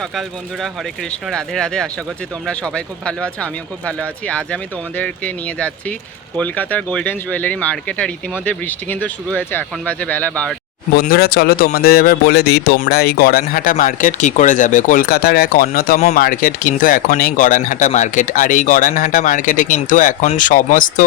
সকাল বন্ধুরা, হরে কৃষ্ণ, রাধে রাধে। আশা করছি তোমরা সবাই খুব ভালো আছো, আমিও খুব ভালো আছি। আজ আমি তোমাদেরকে নিয়ে যাচ্ছি কলকাতার গোল্ডেন জুয়েলারি মার্কেট আর ইতিমধ্যে বৃষ্টি কিন্তু শুরু হয়েছে। এখন বাজে বেলা বারোটা। বন্ধুরা, চলো তোমাদের এবার বলে দিই, তোমরা এই গড়ানহাটা মার্কেট কি করে যাবে? কলকাতার এক অন্যতম মার্কেট কিন্তু এখন এই গড়ানহাটা মার্কেট আর এই গড়ানহাটা মার্কেটে কিন্তু এখন সমস্ত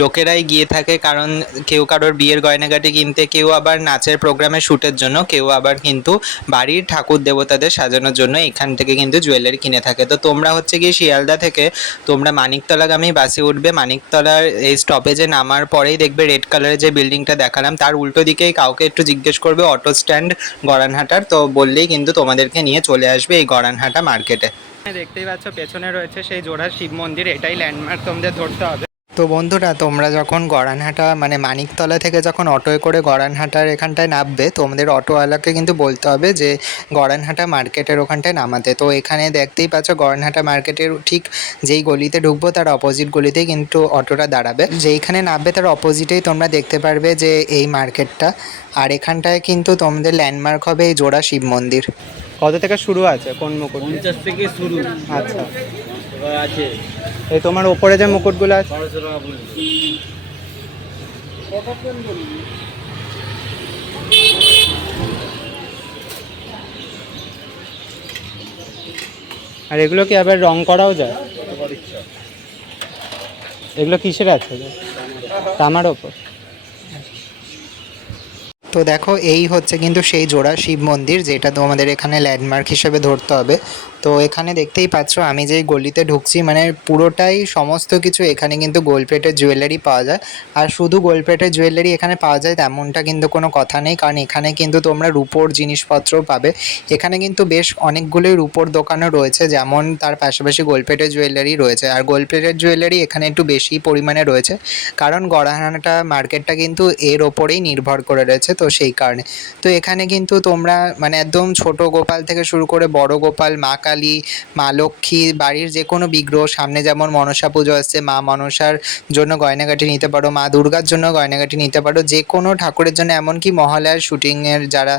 লোকেরাই গিয়ে থাকে, কারণ কেউ কারোর বিয়ের গয়নাগাটি কিনতে, কেউ আবার নাচের প্রোগ্রামে শ্যুটের জন্য, কেউ আবার কিন্তু বাড়ির ঠাকুর দেবতাদের সাজানোর জন্য এখান থেকে কিন্তু জুয়েলারি কিনে থাকে। তো তোমরা হচ্ছে গিয়ে শিয়ালদা থেকে, তোমরা মানিকতলাগামী বাসে উঠবে, মানিকতলার এই স্টপেজে নামার পরেই দেখবে রেড কালারের যে বিল্ডিংটা দেখালাম, তার উল্টো দিকেই কাউকে একটু জিজ্ঞেস করবে অটো স্ট্যান্ড গড়ানহাটার তো বললেই কিন্তু তোমাদেরকে নিয়ে চলে আসবে এই গড়ানহাটা মার্কেটে দেখতেই পাচ্ছ, পেছনে রয়েছে সেই জোড়া শিব মন্দির, এটাই ল্যান্ডমার্ক তোমাদের ধরতে হবে। তো বন্ধুরা তোমরা যখন গড়ানহাটা মানে মানিকতলা থেকে যখন অটোয় করে গড়ানহাটার এখানটায় নামবে তোমাদের অটোওয়ালাকে কিন্তু বলতে হবে যে গড়ানহাটা মার্কেটের ওখানটায় নামাতে। তো এখানে দেখতেই পাচ্ছ গড়ানহাটা মার্কেটের ঠিক যেই গলিতে ঢুকবো তার অপোজিট গলিতেই কিন্তু অটোটা দাঁড়াবে। যেইখানে নামবে তার অপোজিটেই তোমরা দেখতে পারবে যে এই মার্কেটটা। আর এখানটায় কিন্তু তোমাদের ল্যান্ডমার্ক হবে এই জোড়া শিব মন্দির। কত থেকে শুরু আছে? কোন মুকুট? পঞ্চাশ থেকে শুরু। আচ্ছা। আছে। এই তোমার ওপরে যে মুকুটগুলো আছে? আর এগুলো কি আবার রং করাও যায়? এগুলো কিসের আছে? তামার ওপর। তো দেখো এই হচ্ছে কিন্তু সেই জোড়া শিব মন্দির যেটা তোমাদের এখানে ল্যান্ডমার্ক হিসেবে ধরতে হবে। তো এখানে দেখতেই পাচ্ছ, আমি যেই গলিতে ঢুকছি মানে পুরোটাই সমস্ত কিছু এখানে কিন্তু গোলপেটের জুয়েলারি পাওয়া যায়। আর শুধু গোলপেটের জুয়েলারি এখানে পাওয়া যায়, তেমনটা কিন্তু কোনো কথা নেই। কারণ এখানে কিন্তু তোমরা রূপোর জিনিসপত্র পাবে। এখানে কিন্তু বেশ অনেকগুলোই রূপোর দোকানও রয়েছে, যেমন তার পাশাপাশি গোলপেটের জুয়েলারি রয়েছে। আর গোলপেটের জুয়েলারি এখানে একটু বেশি পরিমাণে রয়েছে, কারণ গড়াহানাটা মার্কেটটা কিন্তু এর ওপরেই নির্ভর করে রয়েছে, তো সেই কারণে। তো এখানে কিন্তু তোমরা মানে একদম ছোট গোপাল থেকে শুরু করে বড় গোপাল, মা মা লক্ষ্মী, বাড়ির যে কোনো বিগ্রহ, সামনে যেমন মনসা পুজো আসছে, মা মনসার জন্য গয়নাগাটি নিতে পারো, মা দুর্গার জন্য গয়নাগাটি নিতে পারো যে কোনো ঠাকুরের জন্য, এমনকি মহালয়ার শুটিংয়ের যারা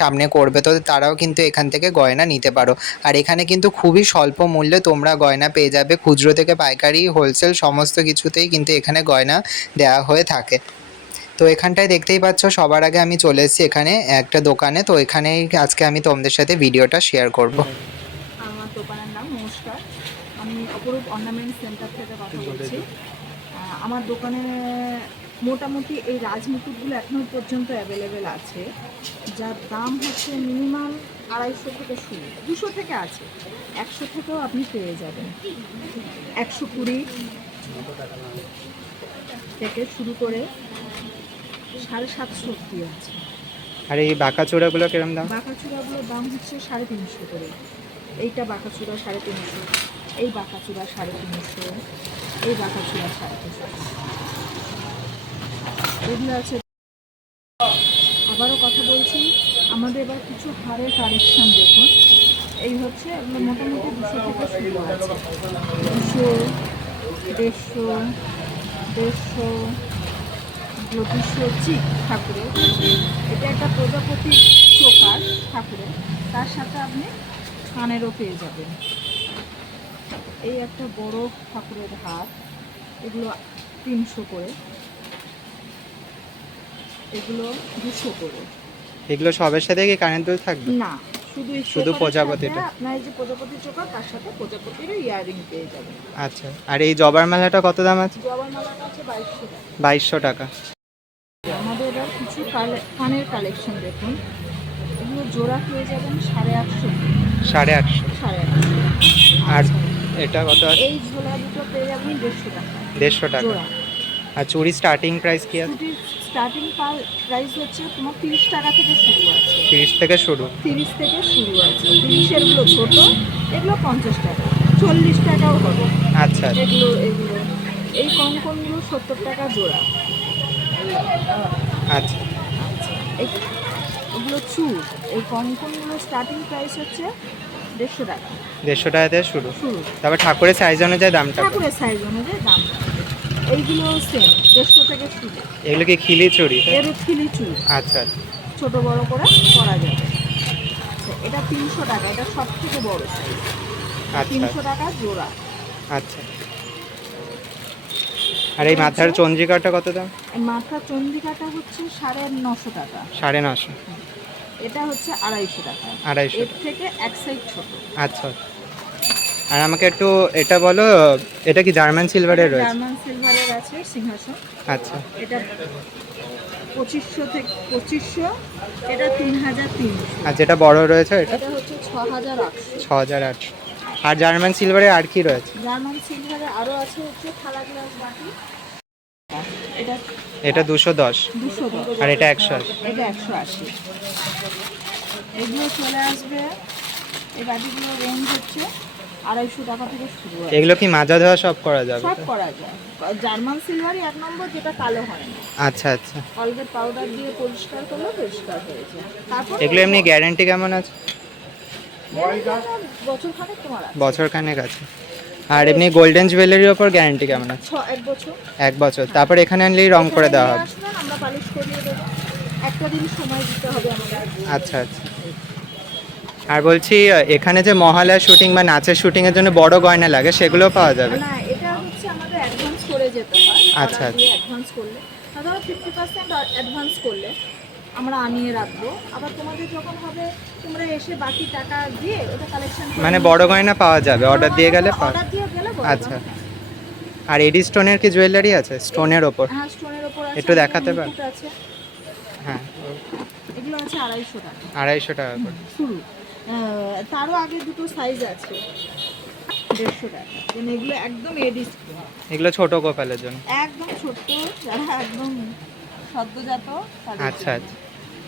সামনে করবে, তো তারাও কিন্তু এখান থেকে গয়না নিতে পারো। আর এখানে কিন্তু খুবই স্বল্প মূল্যে তোমরা গয়না পেয়ে যাবে, খুচরো থেকে পাইকারি হোলসেল সমস্ত কিছুতেই কিন্তু এখানে গয়না দেওয়া হয়ে থাকে। তো এখানটায় দেখতেই পাচ্ছ, সবার আগে আমি চলে এসেছি এখানে একটা দোকানে, তো এখানেই আজকে আমি তোমাদের সাথে ভিডিওটা শেয়ার করব। নমস্কার। আমি অপরূপ অর্নামেন্ট সেন্টার থেকে কথা বলছি। আমার দোকানে মোটামুটি এই রাজমুকুটগুলো এখনও পর্যন্ত অ্যাভেলেবেল আছে। যার দাম হচ্ছে মিনিমাম আড়াইশো থেকে শুরু দুশো থেকে আছে। একশো থেকেও আপনি পেয়ে যাবেন। একশো কুড়ি থেকে শুরু করে সাড়ে সাতশো অব্দি আছে। আর এই বাঁকা চূড়াগুলো কিরম দাম? বাঁকাচূড়াগুলোর দাম হচ্ছে সাড়ে তিনশো করে। এইটা বাঁকাচূড়া সাড়ে তিনশো। এই বাঁকাচূড়া সাড়ে তিনশো। এই বাঁকাচূড়া সাড়ে তিনশো। এগুলো আছে। আবারও কথা বলছি, আমাদের এবার কিছু হারের কালেকশন দেখুন। এই হচ্ছে মোটামুটি দুশো থেকে শুরু আছে। দুশো, দেড়শো দেড়শো চিক ঠাকুরের। এটা একটা প্রজাপতির চোকার ঠাকুরের। তার সাথে আপনি কানেরও পেয়ে যাবেন। এই একটা বড় ঠাকুরের হাত এগুলো তিনশো করে। এগুলো দুশো করে। এগুলো সবের সাথে কি কানের দুল থাকবে? না শুধু শুধু প্রজাপতিটা? আপনার যে প্রজাপতি চোকার তার সাথে প্রজাপতিরও ইয়ারিং পেয়ে যাবেন। আচ্ছা আর এই জবার মালাটা কত দাম আছে? জবার মালাটা আছে বাইশশো টাকা। বাইশশো টাকা। আমাদের এবার কিছু কানের কালেকশন দেখুন। এগুলো জোড়া পেয়ে যাবেন সাড়ে আটশো সাড়ে আটশো। আর আচ্ছা, এটা কত আছে? এই ঝোলা দুটো পেয়ে যাবেন দেড়শো টাকা। দেড়শো টাকা। আর চুড়ি স্টার্টিং প্রাইস কি আছে? স্টার্টিং প্রাইস হচ্ছে তোমার তিরিশ টাকা থেকে শুরু আছে। তিরিশ থেকে শুরু? তিরিশ থেকে শুরু আছে। তিরিশেরগুলো ছোটো এগুলো পঞ্চাশ টাকা। চল্লিশ টাকাও হবে। আচ্ছা। এগুলো এগুলো। এই কঙ্কনগুলো সত্তর টাকা জোড়া। আচ্ছা। এই এগুলো চুর। এই কঙ্কনগুলো স্টার্টিং প্রাইস হচ্ছে দেড়শো টাকা। দেড়শো টাকা থেকে শুরু। শুরু। তারপর ঠাকুরের সাইজ অনুযায়ী দামটা ঠাকুরের সাইজ অনুযায়ী দাম। এইগুলো সেম দেড়শো থেকে শুরু। এগুলো কি খিলি চুড়ি এর খিলি চুর। আচ্ছা। ছোট বড় করে করা যাবে। আচ্ছা, এটা এটা তিনশো টাকা এটা সব থেকে বড় সাইজ আচ্ছা। তিনশো টাকা জোড়া। আচ্ছা। আর এই মাথার চন্দ্রিকাটা কত দাম? এই মাথা চন্দ্রিকাটা হচ্ছে সাড়ে নশো টাকা। সাড়ে নশো। এটা হচ্ছে আড়াইশো টাকা। আড়াইশো এর থেকে এক সাইড ছোট। আচ্ছা। আর আমাকে একটু এটা বলো এটা কি জার্মান সিলভারের রয়েছে? জার্মান সিলভারের আছে সিংহাসন। আচ্ছা। এটা পঁচিশশো থেকে পঁচিশশো এটা তিন হাজার তিনশো। আর যেটা বড় রয়েছে এটা? এটা হচ্ছে ছ হাজার আটশো। ছ হাজার আটশো। আর জার্মান সিলভারে আর কি রয়েছে? জার্মান সিলভারের আরও আছে হচ্ছে থালা গ্লাস বাটি। এটা এটা দুশো দশ। দুশো দশ। আর এটা একশো আশি। এটা একশো আশি। এগুলো চলে আসবে। এই বাটিগুলো রেঞ্জ হচ্ছে আড়াইশো টাকা থেকে শুরু হয় এগুলো কি মাজা ধোয়া সব করা যাবে সব করা যায়। জার্মান সিলভারই এক নম্বর যেটা কালো হয় না। আচ্ছা আচ্ছা। অলগেট পাউডার দিয়ে পরিষ্কার করলে পরিষ্কার হয়ে যায়। তারপর এগুলো এমনি গ্যারেন্টি কেমন আছে? বছর খানেক আছে। আর এমনি গোল্ডেন জুয়েলারির ওপর গ্যারেন্টি কেমন আছে? এক বছর। এক বছর। তারপর এখানে আনলেই রং করে দেওয়া হবে। আমরা পালিশ করিয়ে দেবো। একটা দিন সময় দিতে হবে আমাদের। আচ্ছা আচ্ছা। আর বলছি এখানে যে মহালয়া শুটিং বা নাচের শুটিংয়ের জন্য বড় গয়না লাগে সেগুলো পাওয়া যাবে? না এটা হচ্ছে আমাদের অ্যাডভান্স করে যেতে হয়। আচ্ছা, আচ্ছা। অ্যাডভান্স অ্যাডভান্স করলে। আমরা আনিয়ে রাখব। আবার তোমাদের যখন হবে তোমরা এসে বাকি টাকা দিয়ে ওটা কালেকশন মানে বড় গয়না পাওয়া যাবে? অর্ডার দিয়ে গেলে অর্ডার দিয়ে গেলে আচ্ছা। আর এডি স্টোনের কি জুয়েলারি আছে? স্টোনের ওপর। হ্যাঁ স্টোনের ওপর একটু দেখাতে পার? হ্যাঁ। এগুলো আছে আড়াইশো টাকা। আড়াইশো টাকা করে। শুরু। তারও আগে দুটো সাইজ আছে। দেড়শো টাকা। মানে এগুলো একদম এডিস এগুলো ছোট গোপালের জন্য। একদম ছোট্ট যারা একদম সদ্যজাত আচ্ছা আচ্ছা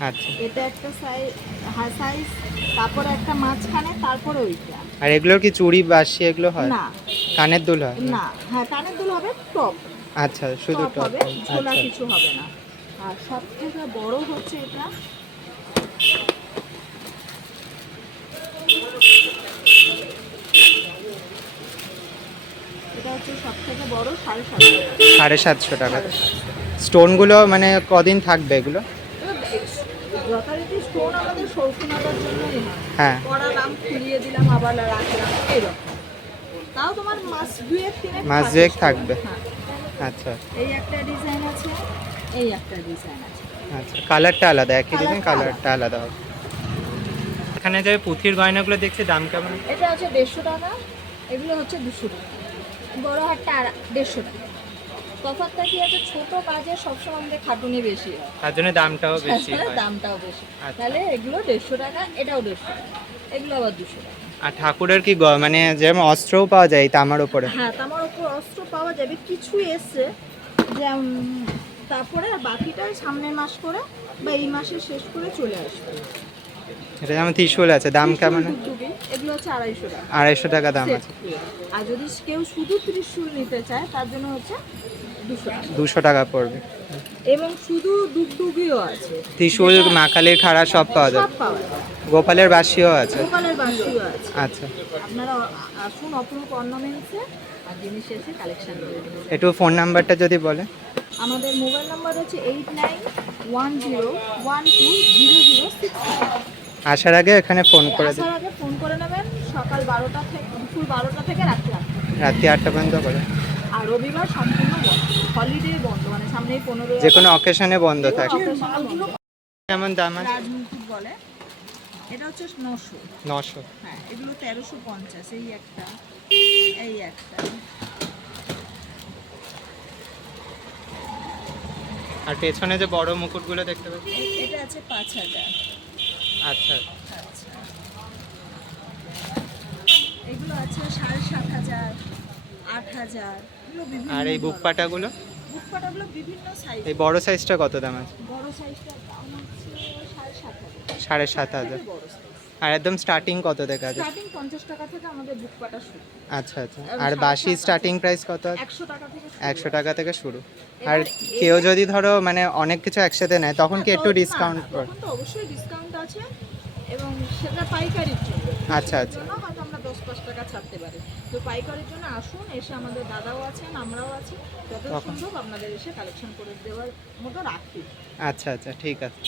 আচ্ছা। এটা একটা সাইজ হ্যাঁ সাইজ তারপরে একটা মাঝখানে তারপরে ওইটা। আর এগুলোর কি চুড়ি বাসি এগুলো হয়? না। কানের দুল হয়? না। হ্যাঁ কানের দুল হবে টপ। আচ্ছা শুধু টপ হবে ঝোলা আচ্ছা। কিছু হবে না। আর সব থেকে বড় হচ্ছে এটা। এটা হচ্ছে সব থেকে বড় সাড়ে সাতশো টাকা। সাড়ে সাতশো টাকা। স্টোনগুলো মানে কদিন থাকবে এগুলো? হয়। মাস দুয়েক। থাকবে। হ্যাঁ। আচ্ছা। এই একটা ডিজাইন আছে এই একটা ডিজাইন আছে। আচ্ছা কালারটা আলাদা একই ডিজাইন কালারটা আলাদা হবে। এখানে যে পুঁথির গয়নাগুলো দেখছি দাম কেমন? এটা হচ্ছে দেড়শো টাকা এগুলো হচ্ছে দুশো টাকা। বড় হাটটা দেড়শো টাকা। তফাৎটা কি আছে? ছোট কাজে সবসময় আমাদের খাটুনি বেশি হয়। তার জন্য দামটাও বেশি হয়। দামটাও বেশি। আচ্ছা। তাহলে এগুলো দেড়শো টাকা এটাও দেড়শো টাকা এগুলো আবার দুশো টাকা। আর ঠাকুরের কি মানে যেমন অস্ত্রও পাওয়া যায় তামার উপরে? হ্যাঁ তামার উপর অস্ত্র পাওয়া যাবে। কিছু এসছে যে তারপরে বাকিটা সামনের মাস করে বা এই মাসে শেষ করে চলে আসবে। এটা যেমন ত্রিশুল আছে দাম কেমন? এগুলো হচ্ছে আড়াইশো টাকা। আড়াইশো টাকা দাম আছে। আর যদি কেউ শুধু ত্রিশূল নিতে চায় তার জন্য হচ্ছে দুশো টাকা। পড়বে। এবং শুধু ডুগডুগিও আছে। ত্রিশুল মাকালির খাড়া সব পাওয়া যাবে। গোপালের বাসিও আছে। গোপালের বাসিও আছে। আচ্ছা। আপনারা আসুন অপরূপ অর্নামেন্টসে। আর জিনিস এসে কালেকশন করে একটু ফোন নাম্বারটা যদি বলে। আমাদের মোবাইল নাম্বার হচ্ছে eight nine one zero one two zero zero six আসার আগে এখানে ফোন করে দিন। আসার আগে ফোন করে নেবেন। সকাল বারোটা থেকে দুপুর বারোটা থেকে রাত্রি রাত্রি আটটা পর্যন্ত করে। আর রবিবার সম্পূর্ণ বন্ধ হলিডে বন্ধ মানে সামনেই পনেরো যে কোনো অকেশনে বন্ধ থাকে। কেমন দাম আছে। রাজমুকুট বলে এটা হচ্ছে নশো। নশো। হ্যাঁ এগুলো তেরোশো পঞ্চাশ এই একটা এই একটা। আর পেছনে যে বড় মুকুটগুলো দেখতে পাচ্ছি। এটা আছে পাঁচ হাজার। আচ্ছা। আচ্ছা। এগুলো আছে সাড়ে সাত হাজার। আট হাজার। আর এই বুক। পাটাগুলো? বুক পাটাগুলো বিভিন্ন সাইজ এই বড় সাইজটা কত দাম আছে? বড় সাইজটার দাম হচ্ছে সাড়ে সাত হাজার। আর একদম স্টার্টিং কত থেকে আছে স্টার্টিং পঞ্চাশ টাকা থেকে আমাদের বুক পাটা শুরু। আচ্ছা আচ্ছা। আর বাসি স্টার্টিং প্রাইস কত আছে? একশো টাকা থেকে শুরু। একশো টাকা থেকে শুরু। আর কেউ যদি ধরো মানে অনেক কিছু একসাথে নেয় তখন কি হ্যাঁ, একটু ডিসকাউন্ট তো অবশ্যই ডিসকাউন্ট আছে। এবং সেটা পাইকারির জন্য। আচ্ছা আচ্ছা। পাঁচ টাকা ছাড়তে পারে। তো পাইকারের জন্য আসুন এসে আমাদের দাদাও আছেন আমরাও আছি। যত সম্ভব আপনাদের এসে কালেকশন করে দেওয়ার মতো রাখি। আচ্ছা আচ্ছা ঠিক আছে।